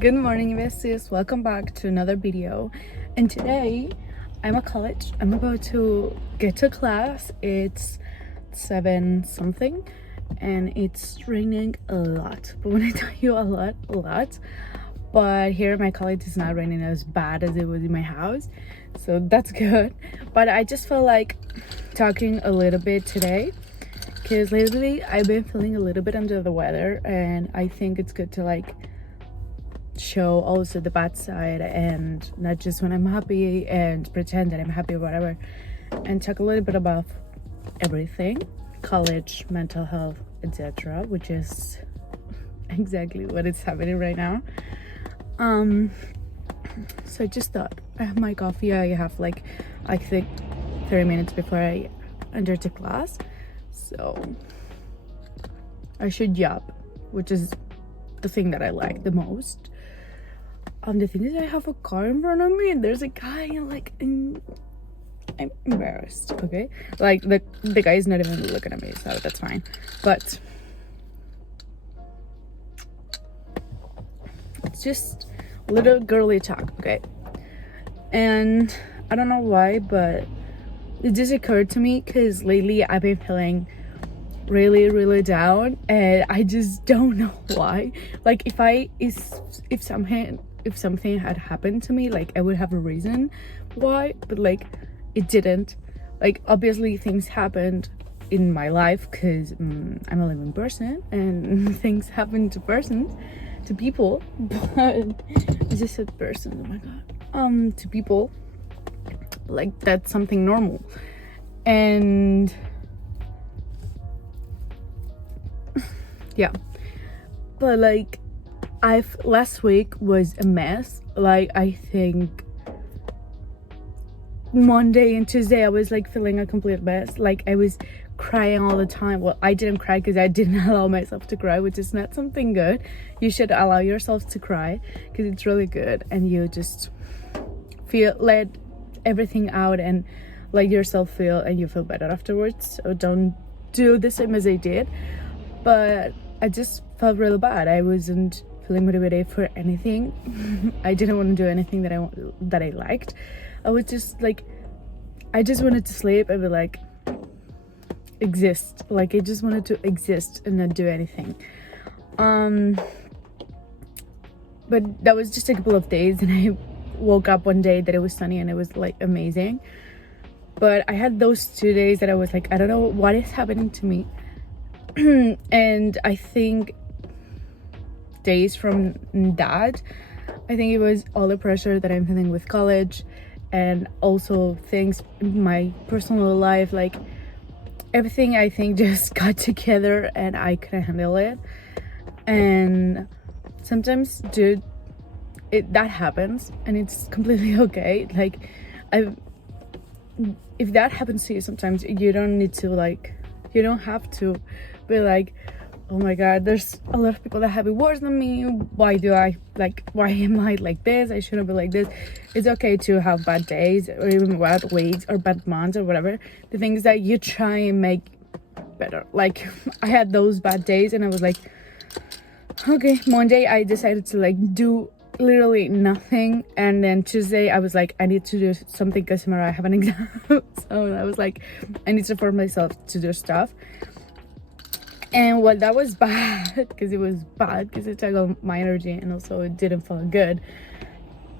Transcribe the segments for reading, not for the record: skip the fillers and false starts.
Good morning, besties. Welcome back to another video. And today I'm at college. I'm about to get to class. It's 7 something and it's raining a lot. But when I tell you a lot. But here at my college it's not raining as bad as it was in my house, so that's good. But I just felt like talking a little bit today because lately I've been feeling a little bit under the weather, and I think it's good to like show also the bad side and not just when I'm happy and pretend that I'm happy or whatever, and talk a little bit about everything, college, mental health, etc., which is exactly what is happening right now. So I just thought, I have my coffee. I have like I think 30 minutes before I enter to class, so I should yap, which is the thing that I like the most. The thing is, I have a car in front of me and there's a guy, and like I'm embarrassed. Okay, like the guy is not even looking at me, so that's fine. But it's just little girly talk, okay? And I don't know why, but it just occurred to me because lately I've been feeling really down, and I just don't know why. Like if something had happened to me, like I would have a reason why, but like it didn't. Like obviously things happened in my life because I'm a living person and things happen to people, but I just said person, oh my god, to people, like that's something normal. And yeah, but like last week was a mess. Like I think Monday and Tuesday I was like feeling a complete mess. Like I was crying all the time. Well, I didn't cry because I didn't allow myself to cry, which is not something good. You should allow yourself to cry because it's really good, and you just let everything out and let yourself feel, and you feel better afterwards. So don't do the same as I did. But I just felt really bad. I wasn't feeling motivated for anything. I didn't want to do anything that I liked. I was just like, I just wanted to sleep and be like exist. Like I just wanted to exist and not do anything. But that was just a couple of days, and I woke up one day that it was sunny and it was like amazing. But I had those 2 days that I was like, I don't know what is happening to me. And I think days from that, I think it was all the pressure that I'm feeling with college, and also things in my personal life, like everything I think just got together and I couldn't handle it. And sometimes, dude, that happens and it's completely okay. Like if that happens to you sometimes, you don't need to like, you don't have to be like, oh my god, there's a lot of people that have it worse than me, why am I like this, I shouldn't be like this. It's okay to have bad days or even bad weeks or bad months or whatever. The thing is that you try and make better. Like I had those bad days and I was like, okay, Monday I decided to like do literally nothing, and then Tuesday I was like, I need to do something because tomorrow I have an exam. So I was like, I need to force myself to do stuff. And well, that was bad because it took all my energy, and also it didn't feel good,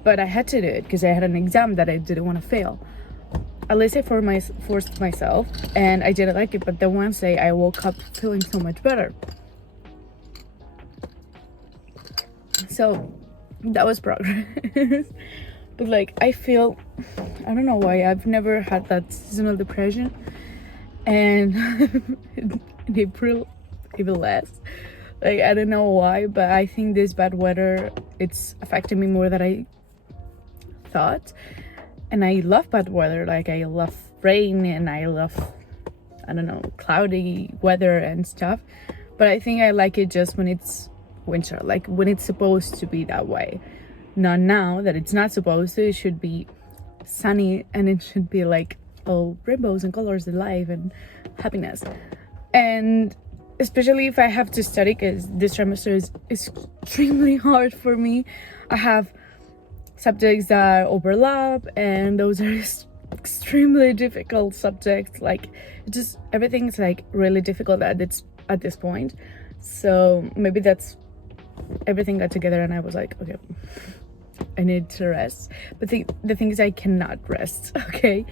but I had to do it because I had an exam that I didn't want to fail. At least I forced myself, and I didn't like it. But then Wednesday I woke up feeling so much better. So that was progress. But like I feel, I don't know why, I've never had that seasonal depression, and in April even less. Like I don't know why, but I think this bad weather, it's affecting me more than I thought. And I love bad weather. Like I love rain and I love, I don't know, cloudy weather and stuff. But I think I like it just when it's winter, like when it's supposed to be that way. Not now that it's not supposed to. It should be sunny and it should be like all rainbows and colors and life and happiness. And especially if I have to study, because this trimester is extremely hard for me. I have subjects that overlap, and those are extremely difficult subjects. Like, just everything's like really difficult at this point. So maybe that's everything got together, and I was like, okay, I need to rest. But the thing is, I cannot rest, okay,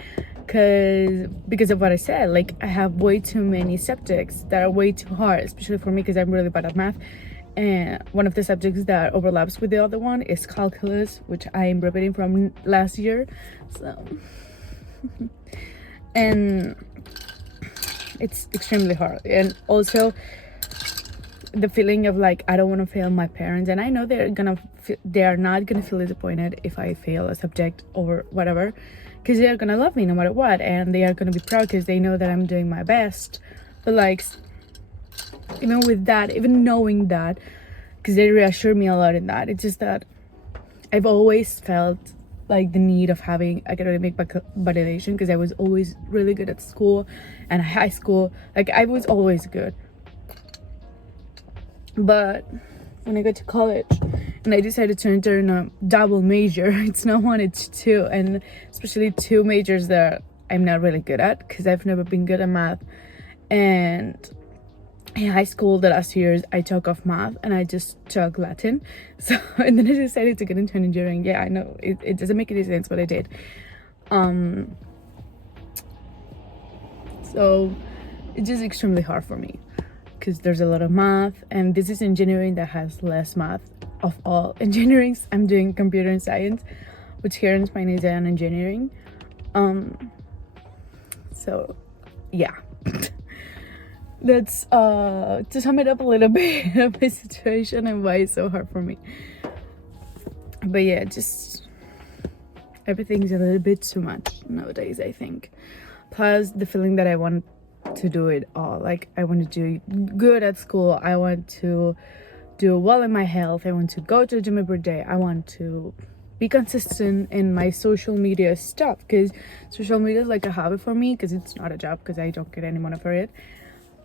because of what I said. Like, I have way too many subjects that are way too hard, especially for me, because I'm really bad at math. And one of the subjects that overlaps with the other one is calculus, which I'm repeating from last year. So and it's extremely hard. And also the feeling of like, I don't want to fail my parents, and I know they are not gonna feel disappointed if I fail a subject or whatever, because they are gonna love me no matter what, and they are gonna be proud because they know that I'm doing my best. But like, even with that, even knowing that, because they reassure me a lot in that, it's just that I've always felt like the need of having academic validation, because I was always really good at school and high school. Like, I was always good. But when I got to college and I decided to enter in a double major, it's not one, it's two, and especially two majors that I'm not really good at, because I've never been good at math. And in high school, the last years, I took off math and I just took Latin. So, and then I decided to get into engineering. Yeah, I know it doesn't make any sense, but I did. So it's just extremely hard for me, because there's a lot of math, and this is engineering that has less math of all engineerings. I'm doing computer science, which here in Spain is an engineering. So yeah. That's to sum it up a little bit of my situation and why it's so hard for me. But yeah, just everything's a little bit too much nowadays, I think. Plus the feeling that I want to do it all. Like, I want to do good at school, I want to do well in my health, I want to go to the gym every day, I want to be consistent in my social media stuff, because social media is like a hobby for me, because it's not a job, because I don't get any money for it.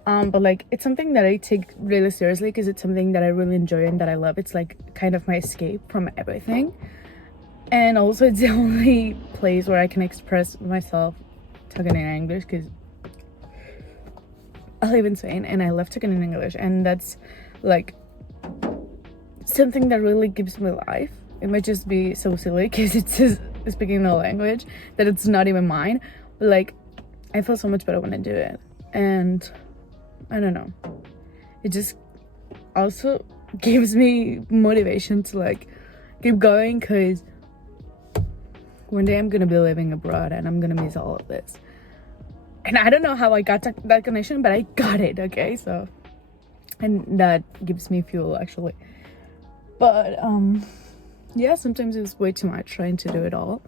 But like, it's something that I take really seriously, because it's something that I really enjoy and that I love. It's like kind of my escape from everything. And also it's the only place where I can express myself talking in English, because I live in Spain and I love talking in English, and that's like something that really gives me life. It might just be so silly because it's just speaking a language that it's not even mine, but like, I feel so much better when I do it. And I don't know, it just also gives me motivation to like keep going, because one day I'm gonna be living abroad and I'm gonna miss all of this. And I don't know how I got that connection, but I got it, okay? So, and that gives me fuel, actually. But yeah, sometimes it's way too much trying to do it all,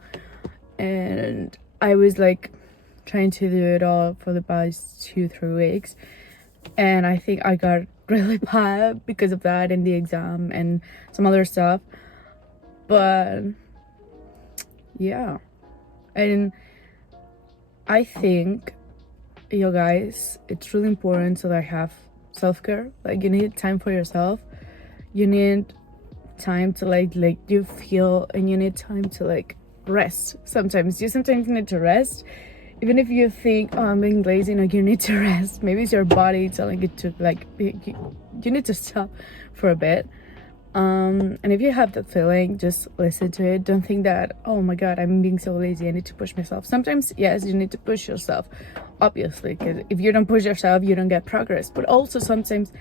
and I was like trying to do it all for the past 2-3 weeks, and I think I got really bad because of that, and the exam and some other stuff. But yeah, and I think, you guys, it's really important to like have self-care. Like, you need time for yourself, you need time to like you feel, and you need time to like rest. Sometimes you need to rest, even if you think, oh, I'm being lazy. No, you need to rest. Maybe it's your body telling you to like, you need to stop for a bit. And if you have that feeling, just listen to it. Don't think that, oh my god, I'm being so lazy, I need to push myself. Sometimes, yes, you need to push yourself, obviously, because if you don't push yourself, you don't get progress. But also sometimes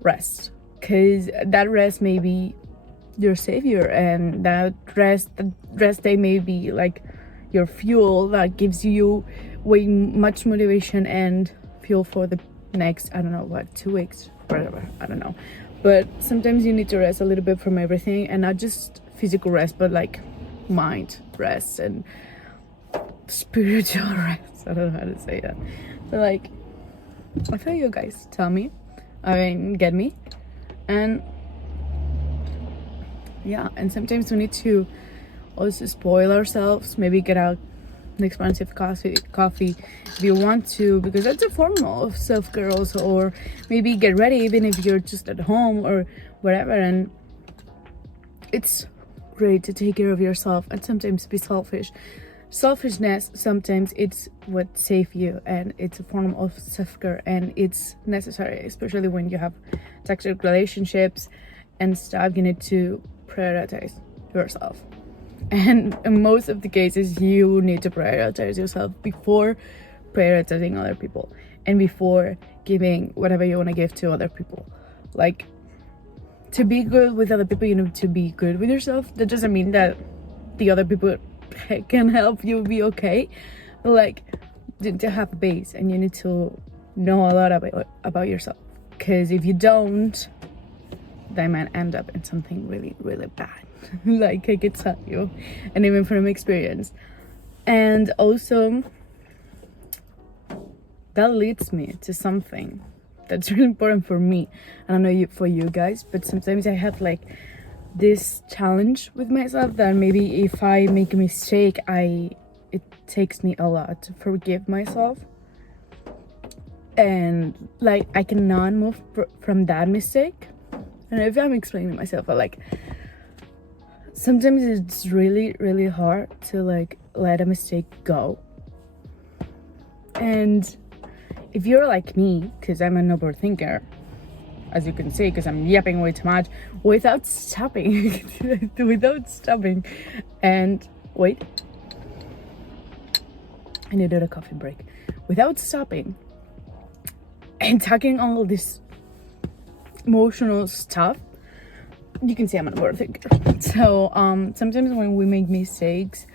rest, because that rest may be your savior, and that rest day may be like your fuel that gives you way much motivation and fuel for the next, I don't know what, 2 weeks, whatever, I don't know. But sometimes you need to rest a little bit from everything, and not just physical rest, but like mind rest and spiritual rest. I don't know how to say that, but like, I feel you guys tell me, I mean, get me. And yeah, and sometimes we need to also spoil ourselves, maybe get out expensive coffee if you want to, because that's a form of self-care also. Or maybe get ready even if you're just at home or whatever. And it's great to take care of yourself and sometimes be selfish. Selfishness, sometimes it's what saves you, and it's a form of self-care, and it's necessary, especially when you have toxic relationships and stuff. You need to prioritize yourself, and in most of the cases you need to prioritize yourself before prioritizing other people and before giving whatever you want to give to other people. Like, to be good with other people, you need to be good with yourself. That doesn't mean that the other people can help you be okay, but like, to have a base, and you need to know a lot about yourself, because if you don't, they might end up in something really, really bad. Like, I could tell you, and even from experience. And also, that leads me to something that's really important for me. I don't know for you guys, but sometimes I have like this challenge with myself that maybe if I make a mistake, it takes me a lot to forgive myself, and like I cannot move from that mistake. I don't know if I'm explaining myself, but like sometimes it's really, really hard to like let a mistake go. And if you're like me, because I'm an overthinker, as you can see, because I'm yapping way too much without stopping. And wait, I needed a coffee break. Without stopping and talking all this emotional stuff, you can see I'm an overthinker. So sometimes when we make mistakes,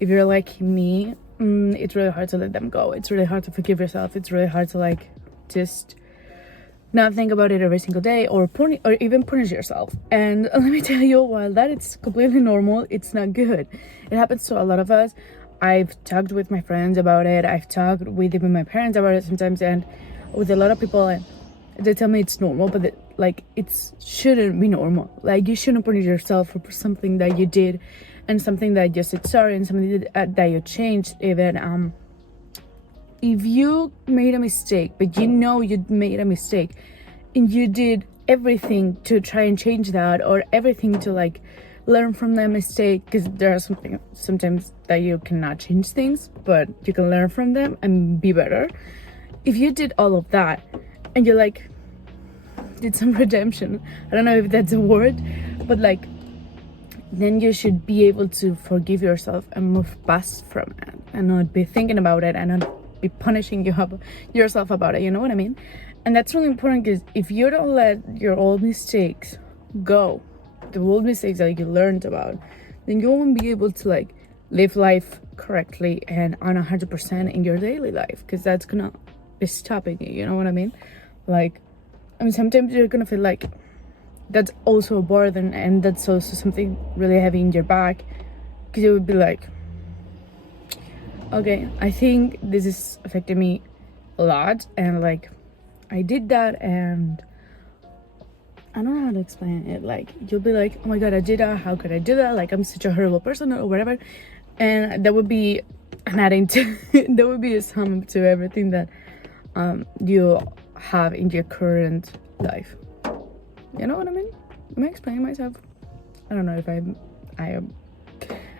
if you're like me, it's really hard to let them go. It's really hard to forgive yourself. It's really hard to like just not think about it every single day, or even punish yourself. And let me tell you, while that it's completely normal, it's not good. It happens to a lot of us. I've talked with my friends about it. I've talked with even my parents about it sometimes, and with a lot of people, and they tell me it's normal, but it shouldn't be normal. Like, you shouldn't punish yourself for something that you did, and something that you said sorry, and something that you changed even. If you made a mistake, but you know you made a mistake, and you did everything to try and change that, or everything to like learn from that mistake, because there are sometimes that you cannot change things, but you can learn from them and be better. If you did all of that and you like did some redemption, I don't know if that's a word, but like, then you should be able to forgive yourself and move past from it, and not be thinking about it, and not be punishing yourself about it. You know what I mean? And that's really important, because if you don't let your old mistakes go, the old mistakes that you learned about, then you won't be able to like live life correctly and on 100% in your daily life, because that's gonna be stopping you. You know what I mean? Like, I mean, sometimes you're gonna feel like that's also a burden, and that's also something really heavy in your back, because you would be like, okay, I think this is affecting me a lot, and like I did that, and I don't know how to explain it. Like, you'll be like, oh my god, I did that, how could I do that, like I'm such a horrible person or whatever. And that would be an adding to that would be a sum to everything that you have in your current life. You know what I mean? Am I explaining myself? I don't know if I am.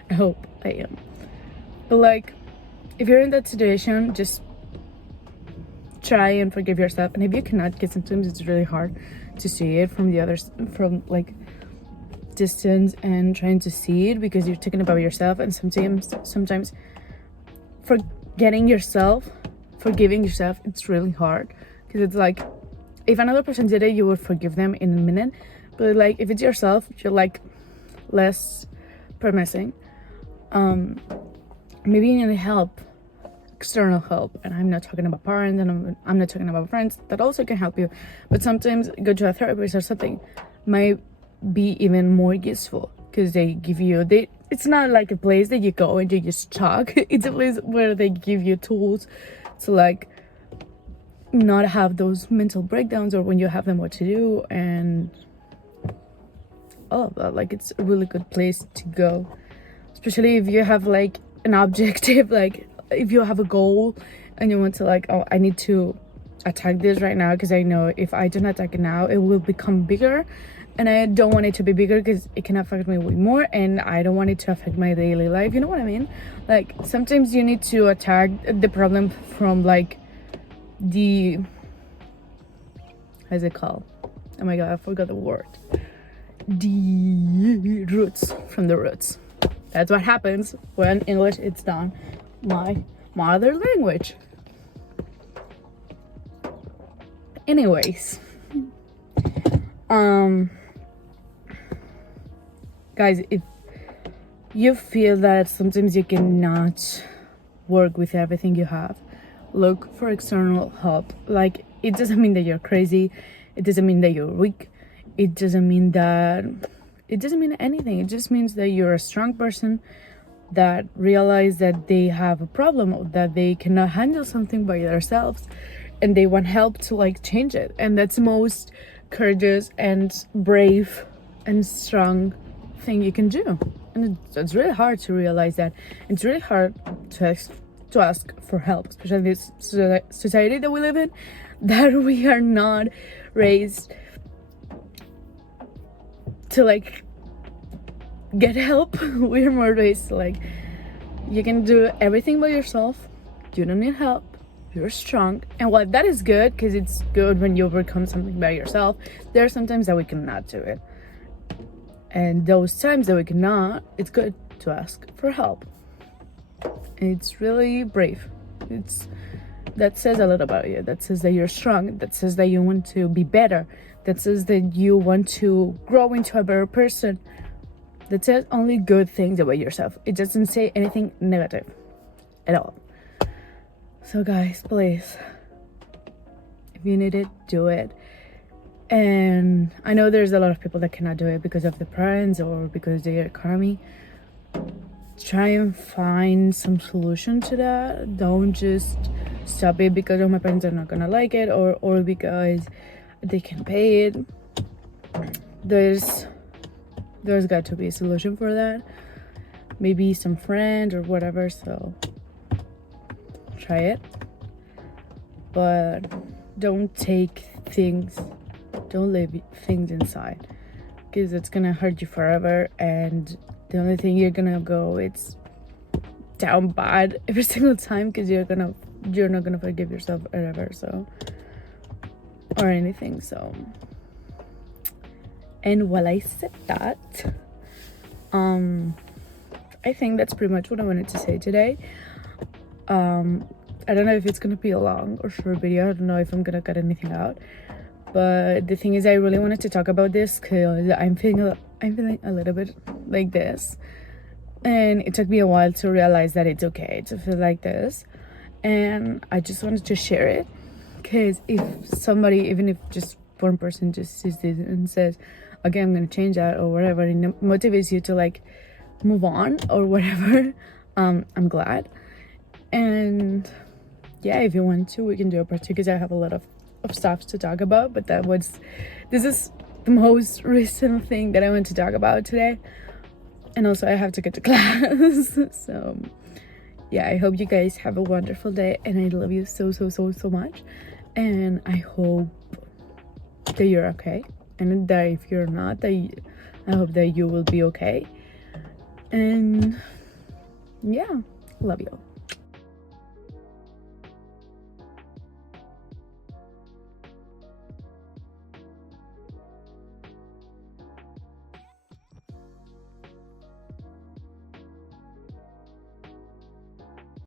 I hope I am. But like, if you're in that situation, just try and forgive yourself. And if you cannot, because sometimes it's really hard to see it from the others, from like distance, and trying to see it because you're thinking about yourself. And sometimes forgiving yourself, it's really hard, because it's like, if another person did it, you would forgive them in a minute. But like, if it's yourself, you're like less permissive. Maybe you need help, external help, and I'm not talking about parents, and I'm not talking about friends that also can help you, but sometimes go to a therapist or something might be even more useful, because they give you, it's not like a place that you go and you just talk. It's a place where they give you tools to like not have those mental breakdowns, or when you have them, what to do, and all of that. Like, it's a really good place to go, especially if you have like an objective, like if you have a goal and you want to like, oh, I need to attack this right now because I know if I don't attack it now it will become bigger, and I don't want it to be bigger because it can affect me way more, and I don't want it to affect my daily life, you know what I mean? Like sometimes you need to attack the problem from like the, how's it called, oh my god, I forgot the word, the roots, from the roots. That's what happens when English it's done my mother language. Anyways, guys, if you feel that sometimes you cannot work with everything you have, look for external help. Like, it doesn't mean that you're crazy, it doesn't mean that you're weak, it doesn't mean anything. It just means that you're a strong person that realize that they have a problem, or that they cannot handle something by themselves, and they want help to like change it. And that's the most courageous and brave and strong thing you can do. And it's really hard to realize that. It's really hard to ask for help, especially in this society that we live in, that we are not raised to like get help. We're more raised to like, you can do everything by yourself, you don't need help, you're strong. And while that is good, because it's good when you overcome something by yourself, there are some times that we cannot do it, and those times that we cannot, it's good to ask for help. And it's really brave. That says a lot about you. That says that you're strong. That says that you want to be better. That says that you want to grow into a better person. That says only good things about yourself. It doesn't say anything negative at all. So guys, please, if you need it, do it. And I know there's a lot of people that cannot do it because of the parents or because of their economy. Try and find some solution to that. Don't just stop it because, oh, my parents are not gonna like it, or because they can pay it. There's got to be a solution for that. Maybe some friend or whatever. So try it, but don't leave things inside, because it's gonna hurt you forever, and the only thing you're gonna go, it's down bad every single time, because you're not gonna forgive yourself ever, so, or anything. So, and while I said that, I think that's pretty much what I wanted to say today. I don't know if it's gonna be a long or short video. I don't know if I'm gonna cut anything out, but the thing is, I really wanted to talk about this because I'm feeling a little bit like this, and it took me a while to realize that it's okay to feel like this, and I just wanted to share it, because if somebody, even if just one person just sees this and says, okay, I'm gonna change that or whatever, and it motivates you to like move on or whatever, I'm glad. And yeah, if you want to, we can do a part 2, because I have a lot of stuff to talk about, but this is the most recent thing that I want to talk about today. And also I have to get to class. So yeah, I hope you guys have a wonderful day, and I love you so much, and I hope that you're okay, and that if you're not, I hope that you will be okay. And yeah, love you.